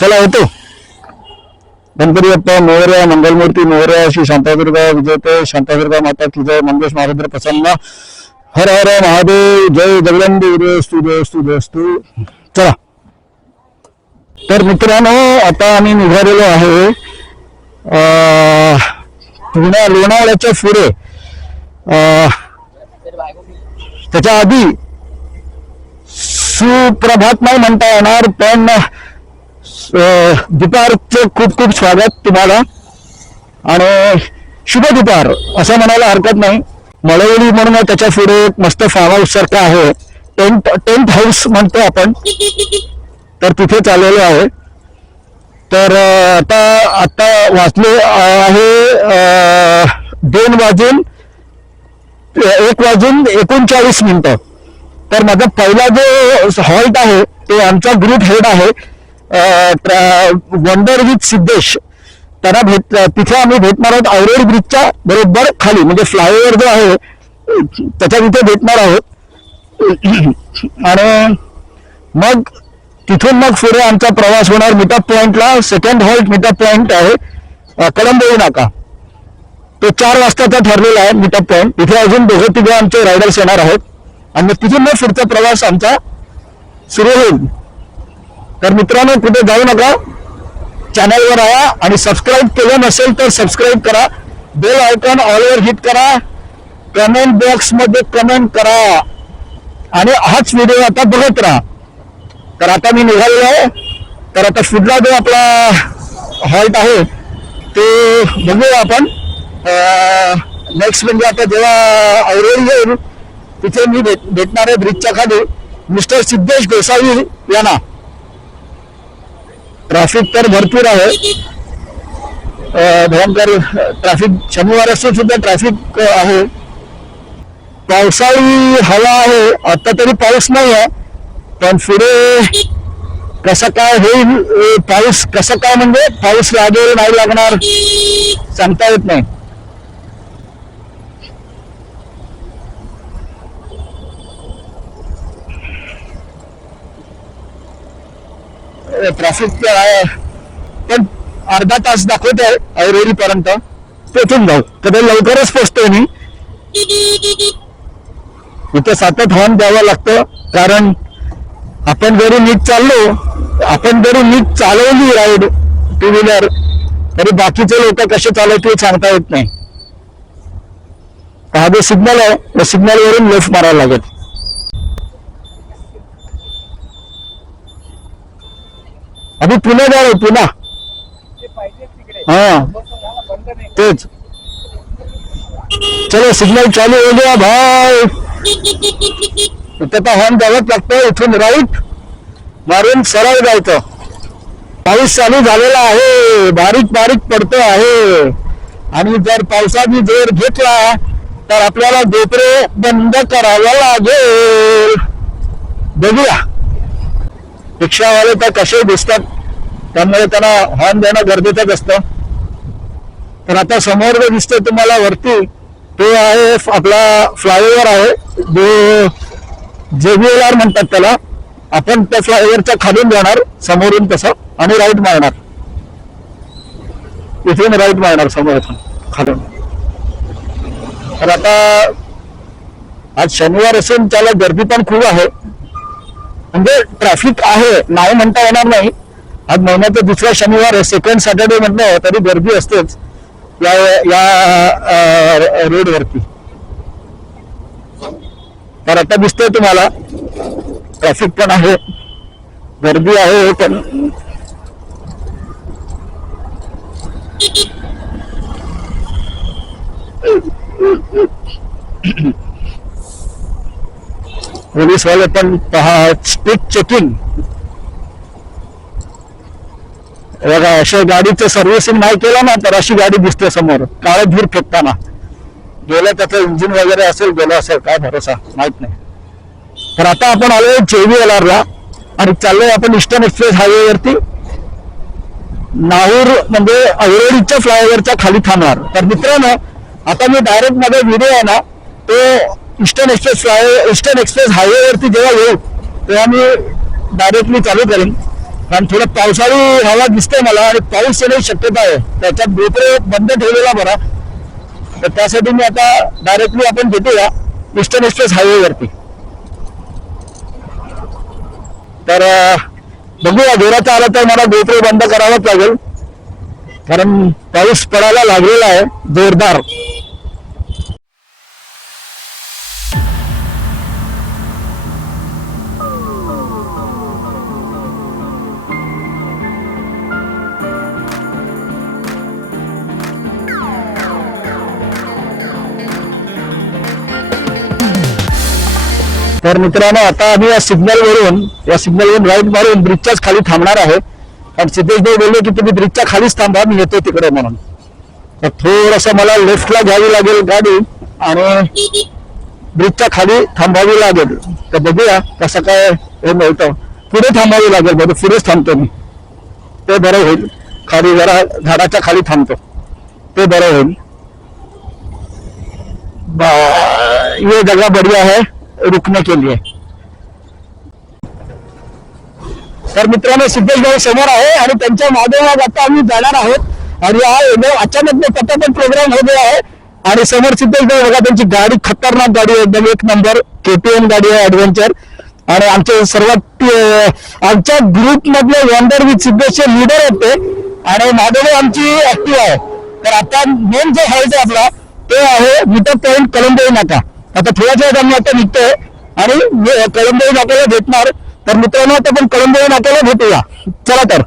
चला येतो. गणपती बाप्पा मोरया, मंगलमूर्ती मोरया, श्री शांतादुर्गा विजयते, शांतादुर्गा माता की जय, मंगेश महारुद्र प्रसन्न, हर हर महादेव, जय जगदंबे, उदयस्तु उदयस्तु उदयस्तु. चला तर मित्रांनो, आता आम्ही निघालेलो आहे पुण्या लोणावळ्याच्या पुढे. त्याच्या आधी सुप्रभात नाही म्हणता येणार, पण दुपारचं खूप खूप स्वागत तुम्हाला आणि शुभ दुपार असं म्हणायला हरकत नाही. मळवली म्हणून त्याच्या पुढे एक मस्त फार्म हाऊस सारखं आहे, टेंट हाऊस म्हणतो आपण, तर तिथे चाललेलो आहे. तर आता वाजले आहे 1:39. तर माझा पहिला जो हॉल्ट आहे तो आमचा ग्रुप हेड आहे वंडर विथ सिद्धेश. त्यांना तिथे आम्ही भेटणार आहोत आवरेड ब्रिजच्या बरोबर खाली, म्हणजे फ्लायओव्हर जो आहे त्याच्या तिथे भेटणार आहोत. आणि मग तिथून मग पुढे आमचा प्रवास होणार मीटअप पॉइंटला. सेकंड हॉल्ट मीटअप पॉइंट आहे कळंबोळी नाका. तो 4 वाजताचा ठरलेला आहे मीटअप पॉइंट. तिथे अजून 2-3 आमचे रायडर्स येणार आहेत आणि तिथून मग पुढचा प्रवास आमचा सुरू होईल. तर मित्रांनो, कुठे जाऊ नका, चॅनलवर या आणि सबस्क्राईब केलं नसेल तर सबस्क्राईब करा, बेल आयकॉन ऑलवर हिट करा, कमेंट बॉक्स मध्ये कमेंट करा आणि हाच व्हिडिओ आता बघत राहा. तर आता मी निघालेलो आहे. तर आता पुढला जो आपला हॉल्ट आहे ते बघूया आपण. नेक्स्ट म्हणजे आता जेव्हा औरेड येईल तिथे मी भेटणार आहे ब्रिजच्या खाली मिस्टर सिद्धेश गोसावी यांना. ट्रॅफिक तर भरपूर आहे, भयंकर ट्रॅफिक. शनिवार असून सुद्धा ट्रॅफिक आहे. पावसाळी हवा आहे, आता तरी पाऊस नाही आहे, पण पुढे कसं काय होईल, पाऊस कसं काय म्हणजे पाऊस लागेल नाही लागणार सांगता येत नाही. ट्रॅफिक आहे, पण अर्धा तास दाखवत आहे औरेडी पर्यंत. तेथून जाऊ कधी लवकरच पोहोचतोय मी. इथे सतत हॉर्न द्यावं लागतं, कारण आपण जरी नीट चालवली राईड 2 व्हीलर तरी बाकीचे लोक कसे चालवतील सांगता येत नाही. हा जो सिग्नल आहे त्या सिग्नल वरून लेफ्ट मारायला लागेल. अभी पुणे जाऊ, पुन्हा हा तेच. चलो सिग्नल चालू हो गया भाई. इथं हॉर्न द्यावंच लागतं. इथून राईट मारून सरळ जायचं. पाऊस चालू झालेला आहे, बारीक बारीक पडतो आहे आणि जर पावसाने जोर घेतला तर आपल्याला गोपरे बंद करावा लागेल. बघूया रिक्षावाले तर कसे दिसतात, त्यामुळे त्यांना हॉर्न देणं गरजेचंच असतं. तर आता समोर जो दिसतोय तुम्हाला वरती तो आहे आपला फ्लायओव्हर आहे, जो JBLR म्हणतात त्याला. आपण त्या फ्लायओव्हरच्या खालून जाणार समोरून तसं आणि राईट मारणार. इथून राईट मारणार समोरून खालून. तर आता आज शनिवार असून त्याला गर्दी पण खूप आहे, म्हणजे ट्रॅफिक आहे नाही म्हणता येणार नाही. आज महिन्याचा दुसरा शनिवार आहे, सेकंड सॅटर्डे म्हटलं तरी गर्दी असतेच या रोडवरती. तर आता दिसतंय तुम्हाला ट्रॅफिक पण आहे, गर्दी आहे पण. पोलीसवाले पण पहा, स्पीड चेकिंग बघा. अशा गाडीचं सर्व्हिसिंग नाही केलं ना तर अशी गाडी दिसते समोर काळे धूर फेकताना. गेलं त्याचं इंजिन वगैरे असेल, गेलं असेल, काय भरोसा माहित नाही. तर आता आपण आलोय JBLR ला आणि चाललोय आपण ईस्टर्न एक्सप्रेस हायवे वरती. नाहूर म्हणजे औरेडीच्या फ्लायओव्हरच्या खाली थांबणार. तर मित्रांनो, आता मी डायरेक्ट मध्ये व्हिडिओ आहे ना तो ईस्टर्न एक्सप्रेस हायवे वरती जेव्हा येऊ तेव्हा मी डायरेक्टली चालू करेन. कारण थोडं पावसाळी हवा दिसते मला आणि पाऊस येण्याची शक्यता आहे, त्याच्यात गोप्रो बंद ठेवलेला बरा. तर त्यासाठी मी आता डायरेक्टली आपण भेटूया ईस्टर्न एक्सप्रेस हायवे वरती. तर बघूया, जोराचा आला तर मला गोप्रो बंद करावाच लागेल कारण पाऊस पडायला लागलेला आहे जोरदार. तर मित्रांनो, आता आम्ही या सिग्नलवरून राईट मारून ब्रिजच्याच खाली थांबणार आहे. कारण सिद्धेश भाई बोलले की तुम्ही ब्रिजच्या खालीच थांबा, मी येतो तिकडे म्हणून. तर थोडस मला लेफ्टला घ्यावी लागेल गाडी आणि ब्रिजच्या खाली थांबावी लागेल. तर बघूया कसं काय हे मिळतं. पुढे थांबावी लागेल, बरं पुढेच थांबतो मी, ते बरं होईल. खाली जरा झाडाच्या खाली थांबतो, ते बरं होईल. ये जगह बढ़िया है रुकने के लिए. तर मित्रांनो, सिद्धेश भाऊ समोर आहे आणि त्यांच्या मागे आता आम्ही जाणार आहोत. आणि हा एकदम अचानक पटापट प्रोग्राम हो गया आहे. आणि समोर सिद्धेश भाऊ बघा, त्यांची गाडी खतरनाक गाडी आहे, एकदम एक नंबर KTM गाडी आहे, ऍडव्हेंचर. आणि आमचे सर्वात आमच्या ग्रुप मधले वंडर विथ सिद्धेशचे लीडर आहेत ते. आणि माधव आमची ऍक्टिव्ह आहे. तर आता मेन जो हाईट आहे आपला ते आहे मीटअप पॉइंट कळंबोळी नाका. आता थोड्याच वेळात आम्ही आता निघतोय आणि कळंबोळी नाक्याला भेटणार. तर मित्रांनो, आता पण कळंबोळी नाक्याला भेटूया, चला तर.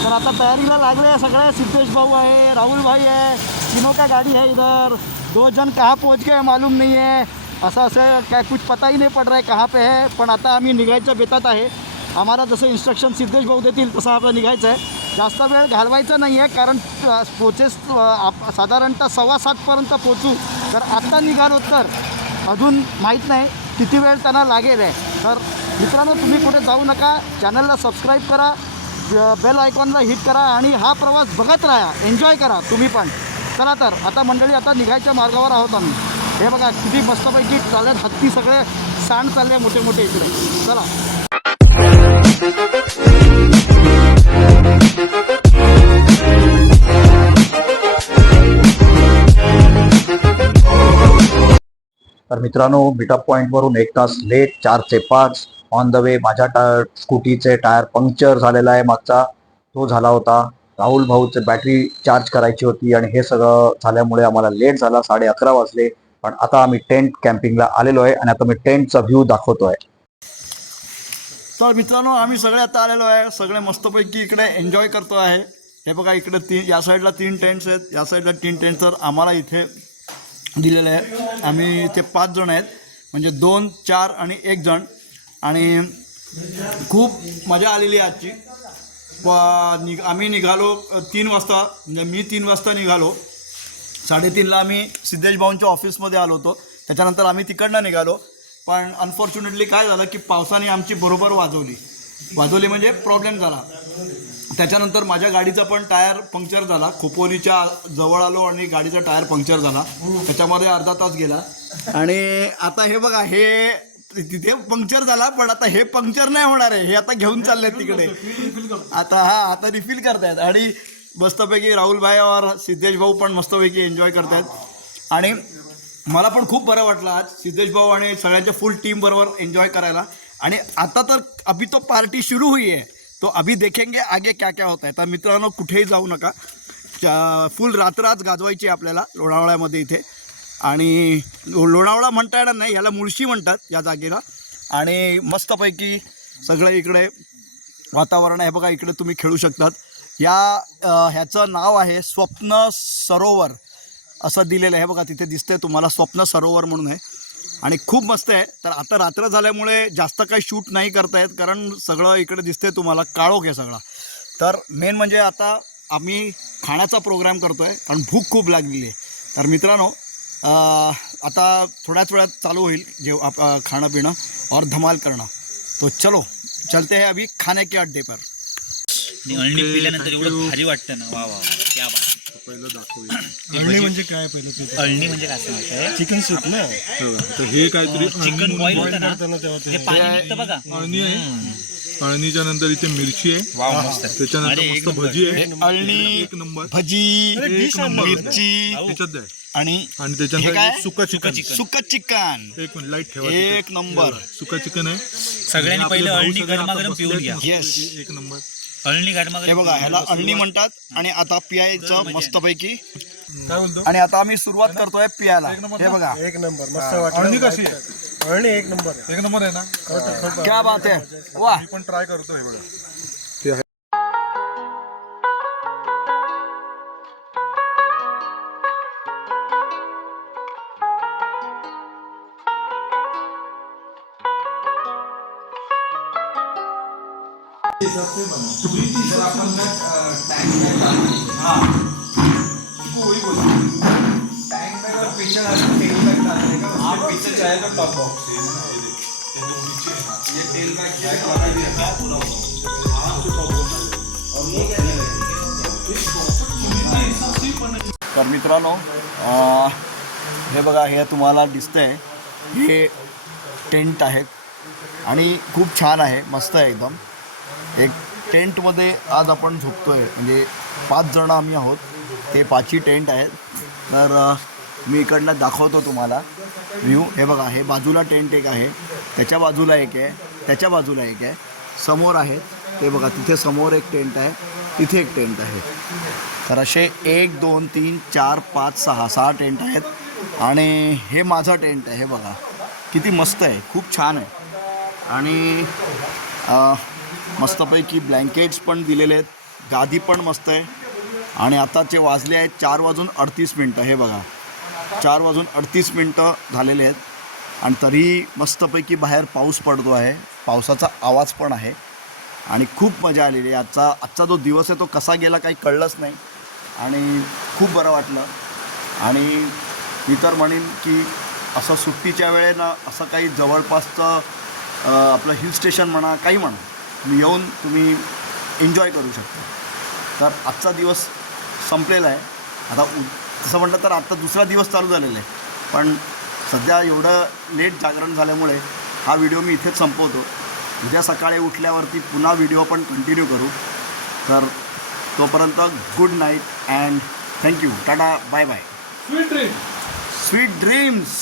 तर आता तयारीला लागले सगळे. सिद्धेश भाऊ आहे, राहुल भाई है, तीनों का गाड़ी है इधर. 2 जन कहाँ पहुँच गए मालूम नहीं है, असं काय कुछ पता ही नहीं पड़ रहा है कहाँ पे है. पण आता आम्ही निघायच्या बेतात आहे. आम्हाला जसं इन्स्ट्रक्शन सिद्धेश भाऊ देतील तसं आपलं निघायचं आहे. जास्त वेळ घालवायचा नाही आहे कारण साधारणतः 6:15पर्यंत पोचू. तर आत्ता निघालो तर अजून माहीत नाही किती वेळ त्यांना लागेल आहे. तर मित्रांनो, तुम्ही कुठे जाऊ नका, चॅनलला सबस्क्राईब करा, बेल आयकॉनला हिट करा आणि हा प्रवास बघत राहा, एन्जॉय करा तुम्ही पण. चला तर आता मंडळी, आता निघायच्या मार्गावर आहोत आम्ही. हे बघा किती मस्तपैकी चालत, हत्ती सगळे सांड चालले मोठे मोठे इकडे. चला. तर मित्रांनो, मीटअप पॉईंटवरून 1 तास लेट, 4 ते 5 ऑन द वे. माझ्या स्कूटीचे टायर पंक्चर झालेला आहे मागचा, तो झाला होता. राहुल भाऊचे बॅटरी चार्ज करायची होती आणि हे सगळं झाल्यामुळे आम्हाला लेट झाला. 11:30 वाजले. पण आता आम्ही टेंट कॅम्पिंगला आलेलो आहे आणि आता मी टेंटचा व्ह्यू दाखवतोय. तर मित्रांनो, आम्ही सगळे आता आलेलो आहे, सगळे मस्तपैकी इकडे एन्जॉय करतो आहे. हे बघा इकडे या साईडला 3 टेंट्स आहेत, या साईडला 3 टेंट्स. तर आम्हाला इथे दिलेलं आहे. आम्ही इथे 5 जण आहेत, म्हणजे 2, 4 आणि 1 जण. आणि खूप मजा आलेली आहे आजची. आम्ही निघालो 3 वाजता, म्हणजे मी 3 वाजता निघालो. 3:30ला आम्ही सिद्धेश भाऊंच्या ऑफिसमध्ये आलो होतो. त्याच्यानंतर आम्ही तिकडनं निघालो. पण अनफॉर्च्युनेटली काय झालं की पावसाने आमची बरोबर वाजवली म्हणजे प्रॉब्लेम झाला. त्याच्यानंतर माझ्या गाडीचा पण टायर पंक्चर झाला. खोपोलीच्या जवळ आलो आणि गाडीचा टायर पंक्चर झाला. त्याच्यामध्ये अर्धा तास गेला. आणि आता हे बघा, हे तिथे पंक्चर झाला, पण आता हे पंक्चर नाही होणार आहे. हे आता घेऊन चालले तिकडे. आता रिफिल करतायत आणि मस्तपैकी राहुल भाई और सिद्धेश भाऊ पण मस्तपैकी एन्जॉय करतायत. आणि मला पण खूप बरं वाटलं आज सिद्धेश भाऊ आणि सगळ्यांच्या फुल टीम बरोबर एन्जॉय करायला. आणि आता तर अभी तो पार्टी सुरू हुई है, तो अभी देखेंगे आगे क्या क्या होता है. तर मित्रांनो, कुठेही जाऊ नका, फुल रात्र गाजवायची आपल्याला लोणावळ्यामध्ये इथे. आणि लोणावळा म्हणता येणार नाही, ह्याला मुळशी म्हणतात या जागेला. आणि मस्तपैकी सगळं इकडे वातावरण आहे. बघा इकडे तुम्ही खेळू शकतात. ह्याचं नाव आहे स्वप्न सरोवर असं दिलेलं आहे. बघा तिथे दिसतंय तुम्हाला, स्वप्न सरोवर म्हणून आहे. आणि खूप मस्त आहे. तर आता रात्र झाल्यामुळे जास्त काही शूट नाही करतायत, कारण सगळं इकडे दिसतंय तुम्हाला काळोख आहे सगळा. तर मेन म्हणजे आता आम्ही खाण्याचा प्रोग्राम करतो आहे, कारण भूक खूप लागलेली आहे. तर मित्रांनो आता थोड्याच वेळात चालू होईल खाणं पिणं और धमाल करणं. तो चलो चलते हैं अभी खाने के अड्डे पर. अळणी पिल्यानंतर एवढं भारी वाटतं ना, वा वा क्या बात. पहिलं दाखवूया. अळणी म्हणजे काय पहिलं ते अळणी म्हणजे काय असं माहिती चिकन सूप ना तर हे काहीतरी चिकन बॉईल होतं ना, करताना तेव्हा ते ते पाणी निघतं बघा. अळणी आहे. अळणीच्या नंतर इथे मिरची आहे. वाव मस्त आहे. त्याच्यानंतर अरे, एक मस्त नंबर. भजी आहे. अळणी एक नंबर. भजी एक नंबर. मिरची त्याच्यात आहे. आणि आणि हे काय? त्याच्यानंतर सुका चिकन. सुकं चिकन एक मिनिट लाईट ठेवा. एक नंबर. सुका चिकन आहे. सगळ्यांनी आणि पहिलं आपले भाऊ अळणी सगळे आता गरमागरम पिऊन बसलेत घ्या. मस्त Yes. पैकी. एक नंबर. अळणी हे गरमागरम बघा ह्याला अळणी म्हणतात. आणि आता पियायचं मस्तपैकी. काय बोलतो? आणि आता आम्ही सुरुवात करतोय पियाला. हे बघा एक नंबर मस्त वाटलं. अळणी कशी आहे? अळणी एक नंबर आहे. एक नंबर आहे ना. क्या बात आहे. वा मी पण ट्राय करतो. हे बघा. तर मित्रांनो हे बघा हे तुम्हाला दिसतंय हे टेंट आहेत आणि खूप छान आहे, मस्त आहे एकदम. एक टेंटमध्ये आज आपण झोपतोय, म्हणजे 5 जण आम्ही आहोत. ते 5ही टेंट आहेत. तर मी इकडनं दाखवतो तुम्हाला व्ह्यू. हे बघा हे बाजूला टेंट एक आहे, त्याच्या बाजूला एक आहे, त्याच्या बाजूला एक आहे, समोर आहे ते बघा तिथे समोर एक टेंट आहे, तिथे एक टेंट आहे. तर असे 1 2 3 4 5 6 टेंट आहेत. आणि हे माझं टेंट आहे. हे बघा किती मस्त आहे, खूप छान आहे. आणि मस्तपैकी ब्लँकेट्स पण दिलेले आहेत, गादी पण मस्त आहे. आणि आताचे वाजले आहेत 4:38. हे बघा 4:38 झालेले आहेत. आणि तरीही मस्तपैकी बाहेर पाऊस पडतो आहे, पावसाचा आवाज पण आहे. आणि खूप मजा आलेली आहे. आजचा जो दिवस आहे तो कसा गेला काही कळलंच नाही. आणि खूप बरं वाटलं. आणि मी तर म्हणेन की असं सुट्टीच्या वेळेनं असं काही जवळपासचं आपलं हिल स्टेशन म्हणा, काही म्हणा, तुम्ही येऊन तुम्ही एन्जॉय करू शकता. तर आजचा दिवस संपलेला आहे. आता तसं म्हटलं तर आत्ता दुसरा दिवस चालू झालेला आहे. पण सध्या एवढं लेट जागरण झाल्यामुळे हा व्हिडिओ मी इथेच संपवतो. उद्या सकाळी उठल्यावरती पुन्हा व्हिडिओ पण कंटिन्यू करू. तर तोपर्यंत good night and thank you. Tata bye bye. Sweet dreams.